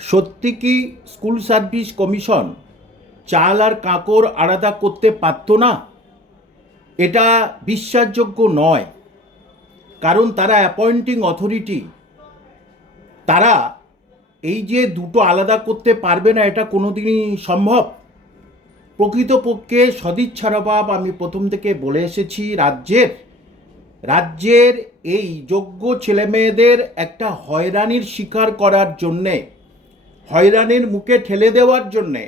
সত্যি কি school service commission চাল আর কাঁকড় আলাদা করতে পারতো না? এটা বিশ্বাসযোগ্য নয়, কারণ তারা অ্যাপয়েন্টিং অথরিটি তারা এই যে দুটো আলাদা করতে পারবে না, এটা কোনো দিনই সম্ভব। প্রকৃতপক্ষে সদিচ্ছার অভাব আমি প্রথম থেকে বলে এসেছি, রাজ্যের রাজ্যের এই যোগ্য ছেলেমেয়েদের একটা হয়রানির শিকার করার জন্যে হয়রানির মুখে ঠেলে দেওয়ার জন্যে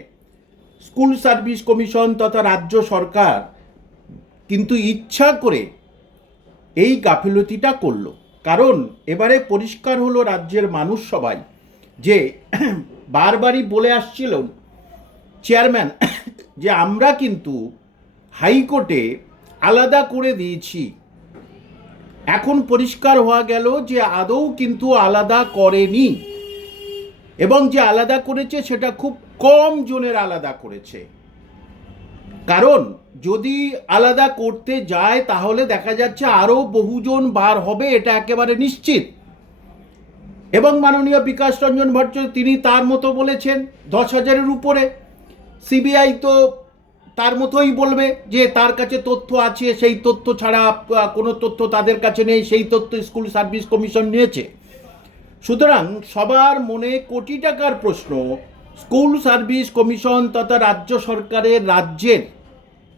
স্কুল সার্ভিস কমিশন তথা রাজ্য সরকার কিন্তু ইচ্ছা করে এই গাফিলতিটা করল। কারণ এবারে পরিষ্কার হলো রাজ্যের মানুষ সবাই যে বারবারই বলে আসছিল চেয়ারম্যান যে আমরা কিন্তু হাইকোর্টে আলাদা করে দিয়েছি। এখন পরিষ্কার হওয়া গেল যে আদৌ কিন্তু আলাদা করেনি। এবং যে আলাদা করেছে সেটা খুব কম জনের আলাদা করেছে। কারণ যদি আলাদা করতে যায় তাহলে দেখা যাচ্ছে আরও বহুজন বার হবে, এটা একেবারে নিশ্চিত। এবং মাননীয় বিকাশ রঞ্জন ভট্ট তিনি তার মতো বলেছেন দশ হাজারের উপরে। সিবিআই তো তার মতোই বলবে যে তার কাছে তথ্য আছে, সেই তথ্য ছাড়া কোনো তথ্য তাদের কাছে নেই, সেই তথ্য স্কুল সার্ভিস কমিশন নিয়েছে। সুতরাং সবার মনে কোটি টাকার প্রশ্ন, স্কুল সার্ভিস কমিশন তথা রাজ্য সরকারের রাজ্যের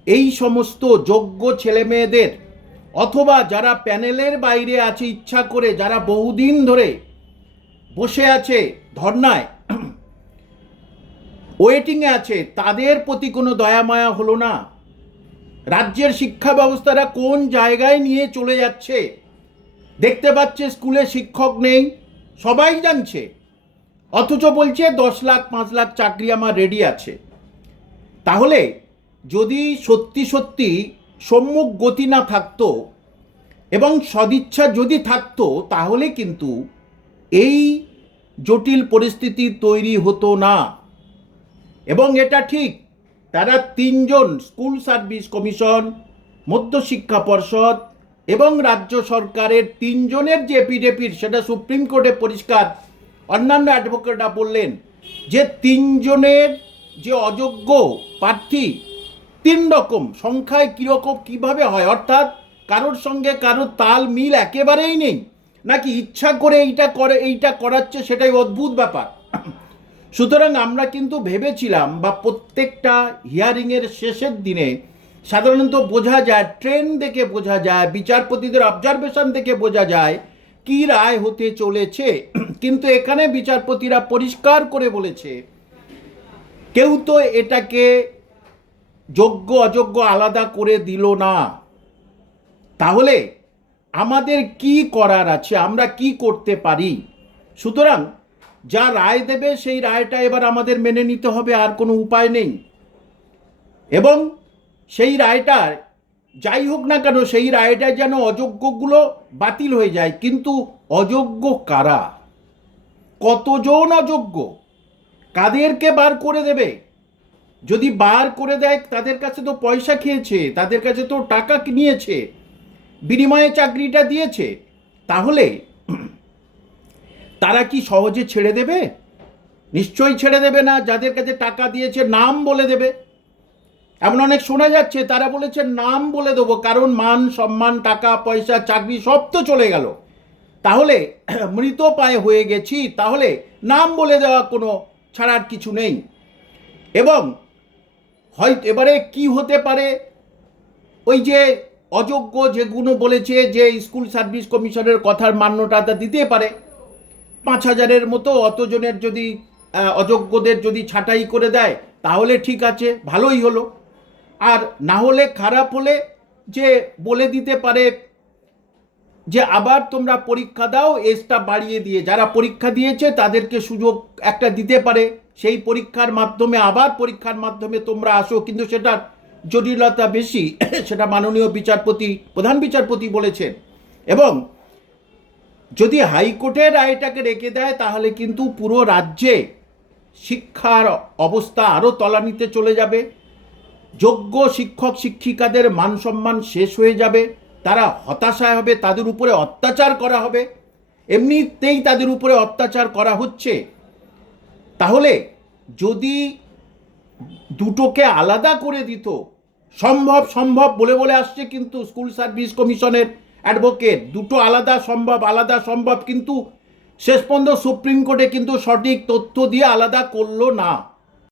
এই সমস্ত যোগ্য ছেলেমেয়েদের অথবা যারা প্যানেলের বাইরে আছে ইচ্ছা করে, যারা বহুদিন ধরে বসে আছে ধর্নায়, ওয়েটিংয়ে আছে, তাদের প্রতি কোনো দয়া মায়া হলো না। রাজ্যের শিক্ষা ব্যবস্থাটা কোন জায়গায় নিয়ে চলে যাচ্ছে? দেখতে পাচ্ছে স্কুলে শিক্ষক নেই সবাই জানছে। অথচ বলছে দশ লাখ, পাঁচ লাখ চাকরি আমার রেডি আছে। তাহলে যদি সত্যি সত্যি সম্মুখ গতি না থাকতো এবং সদিচ্ছা যদি থাকতো, তাহলে কিন্তু এই জটিল পরিস্থিতি তৈরি হতো না। এবং এটা ঠিক, তারা তিনজন স্কুল সার্ভিস কমিশন, মধ্যশিক্ষা পর্ষদ এবং রাজ্য সরকারের তিনজনের যে এপিডেপির সেটা সুপ্রিম কোর্টে পরিষ্কার, অন্যান্য অ্যাডভোকেটরা বললেন যে তিনজনের যে অযোগ্য প্রার্থী, তিন রকম, সংখ্যায় কীরকম, কীভাবে হয়? অর্থাৎ কারোর সঙ্গে কারোর তাল মিল একেবারেই নেই, নাকি ইচ্ছা করে এইটা করে, এইটা করাচ্ছে, সেটাই অদ্ভুত ব্যাপার। সুতরাং আমরা কিন্তু ভেবেছিলাম বা প্রত্যেকটা হিয়ারিংয়ের শেষের দিনে সাধারণত বোঝা যায়, ট্রেন দেখে বোঝা যায়, বিচারপতিদের অবজারভেশন দেখে বোঝা যায় কি রায় হতে চলেছে। কিন্তু এখানে বিচারপতিরা পরিষ্কার করে বলেছে, কেউ তো এটাকে যোগ্য, অযোগ্য আলাদা করে দিল না। তাহলে আমাদের কি করার আছে? আমরা কি করতে পারি? সুতরাং যা রায় দেবে সেই রায়টা এবার আমাদের মেনে নিতে হবে, আর কোনো উপায় নেই। এবং সেই রায়টার যাই হোক না কেন, সেই রায়টা যেন অযোগ্যগুলো বাতিল হয়ে যায়। কিন্তু অযোগ্য কারা? কতজন অযোগ্য? কাদেরকে বার করে দেবে? যদি বার করে দেয়, তাদের কাছে তো পয়সা খেয়েছে, তাদের কাছে তো টাকা নিয়েছে, বিনিময়ে চাকরিটা দিয়েছে, তাহলে তারা কি সহজে ছেড়ে দেবে? নিশ্চয়ই ছেড়ে দেবে না, যাদের কাছে টাকা দিয়েছে, নাম বলে দেবে। এমন অনেক শোনা যাচ্ছে, তারা বলেছে নাম বলে দেবো, কারণ মান, সম্মান, টাকা, পয়সা, চাকরি সব তো চলে গেল। তাহলে মৃত পায়ে হয়ে গেছি, তাহলে নাম বলে দেওয়া কোনো ছাড়ার কিছু নেই। এবং হয়তো এবারে কি হতে পারে? ওই যে অযোগ্য যেগুলো বলেছে যে স্কুল সার্ভিস কমিশনের কথার মান্যতা তা দিতে পারে। পাঁচ হাজারের মতো অতজনের যদি অযোগ্যদের যদি ছাঁটাই করে দেয়, তাহলে ঠিক আছে, ভালোই হলো। আর না হলে খারাপ হলে যে বলে দিতে পারে যে আবার তোমরা পরীক্ষা দাও, এজটা বাড়িয়ে দিয়ে। যারা পরীক্ষা দিয়েছে, তাদেরকে সুযোগ একটা দিতে পারে। সেই পরীক্ষার মাধ্যমে, আবার পরীক্ষার মাধ্যমে তোমরা আসো। কিন্তু সেটার জটিলতা বেশি। সেটা মাননীয় বিচারপতি, প্রধান বিচারপতি বলেছেন। এবং যদি হাইকোর্টের রায়টাকে রেখে দেয়, তাহলে কিন্তু পুরো রাজ্যে শিক্ষার অবস্থা আরও তলানিতে চলে যাবে। যোগ্য শিক্ষক শিক্ষিকাদের মান সম্মান শেষ হয়ে যাবে, তারা হতাশায় হবে, তাদের উপরে অত্যাচার করা হবে। এমনিতেই তাদের উপরে অত্যাচার করা হচ্ছে। তাহলে যদি দুটোকে আলাদা করে দিত, সম্ভব সম্ভব বলে বলে আসছে কিন্তু স্কুল সার্ভিস কমিশনের অ্যাডভোকেট। দুটো আলাদা সম্ভব আলাদা সম্ভব কিন্তু শেষ পর্যন্ত সুপ্রিম কোর্টে কিন্তু সঠিক তথ্য দিয়ে আলাদা করল না।